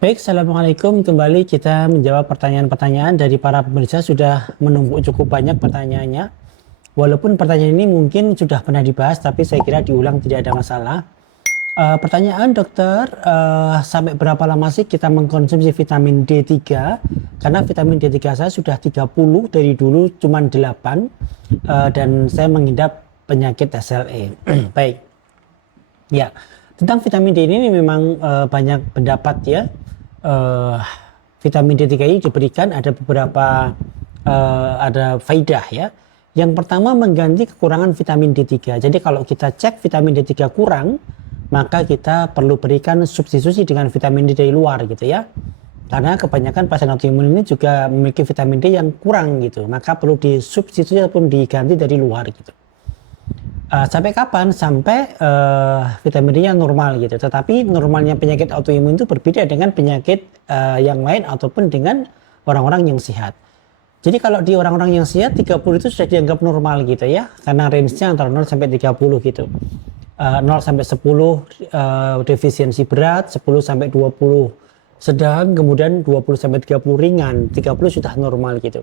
Baik, Assalamualaikum. Kembali kita menjawab pertanyaan-pertanyaan dari para pemirsa. Sudah menumpuk cukup banyak pertanyaannya. Walaupun pertanyaan ini mungkin sudah pernah dibahas, tapi saya kira diulang tidak ada masalah. Pertanyaan dokter, sampai berapa lama sih kita mengkonsumsi vitamin D3? Karena vitamin D3 saya sudah 30, dari dulu cuma 8, dan saya mengidap penyakit SLE. Baik, ya. Tentang vitamin D ini memang banyak pendapat ya. uh, Vitamin D3 ini diberikan ada beberapa ada faidah ya. Yang pertama mengganti kekurangan vitamin D3. Jadi kalau kita cek vitamin D3 kurang, maka kita perlu berikan substitusi dengan vitamin D dari luar gitu ya. Karena kebanyakan pasien autoimun ini juga memiliki vitamin D yang kurang gitu, maka perlu disubstitusi ataupun diganti dari luar gitu. Sampai kapan? Sampai vitamin D-nya normal gitu. Tetapi normalnya penyakit autoimun itu berbeda dengan penyakit yang lain ataupun dengan orang-orang yang sehat. Jadi kalau di orang-orang yang sehat 30 itu sudah dianggap normal gitu ya. Karena range-nya antara 0 sampai 30 gitu. 0 sampai 10 defisiensi berat, 10 sampai 20 sedang, kemudian 20 sampai 30 ringan, 30 sudah normal gitu.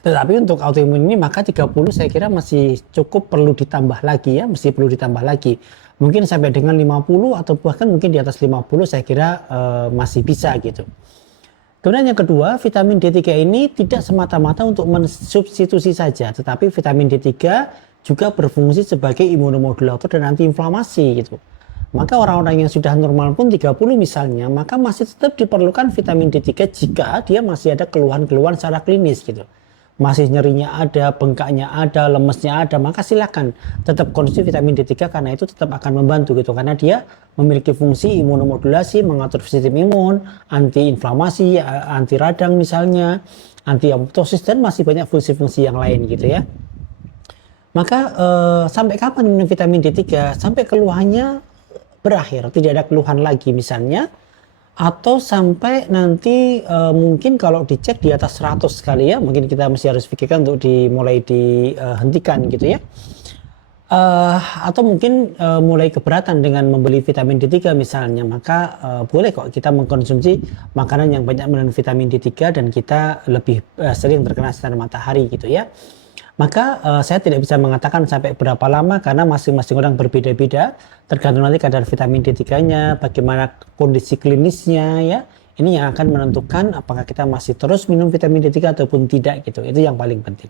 Tetapi untuk autoimun ini maka 30 saya kira masih cukup, perlu ditambah lagi ya, mesti perlu ditambah lagi. Mungkin sampai dengan 50 atau bahkan mungkin di atas 50 saya kira masih bisa gitu. Kemudian yang kedua, vitamin D3 ini tidak semata-mata untuk mensubstitusi saja, tetapi vitamin D3 juga berfungsi sebagai imunomodulator dan antiinflamasi gitu. Maka orang-orang yang sudah normal pun 30 misalnya, maka masih tetap diperlukan vitamin D3 jika dia masih ada keluhan-keluhan secara klinis gitu. Masih nyerinya ada, bengkaknya ada, lemesnya ada, maka silakan tetap konsumsi vitamin D3 karena itu tetap akan membantu gitu. Karena dia memiliki fungsi imunomodulasi, mengatur sistem imun, anti-inflamasi, anti radang misalnya, anti-apoptosis, dan masih banyak fungsi-fungsi yang lain gitu ya. Maka sampai kapan minum vitamin D3? Sampai keluhannya berakhir, tidak ada keluhan lagi misalnya. Atau sampai nanti mungkin kalau dicek di atas 100 kali ya, mungkin kita masih harus pikirkan untuk dimulai dihentikan gitu ya. Atau mungkin mulai keberatan dengan membeli vitamin D3 misalnya, maka boleh kok kita mengkonsumsi makanan yang banyak mengandung vitamin D3 dan kita lebih sering terkena sinar matahari gitu ya. Maka saya tidak bisa mengatakan sampai berapa lama karena masing-masing orang berbeda-beda, tergantung nanti kadar vitamin D3-nya, bagaimana kondisi klinisnya ya. Ini yang akan menentukan apakah kita masih terus minum vitamin D3 ataupun tidak gitu. Itu yang paling penting.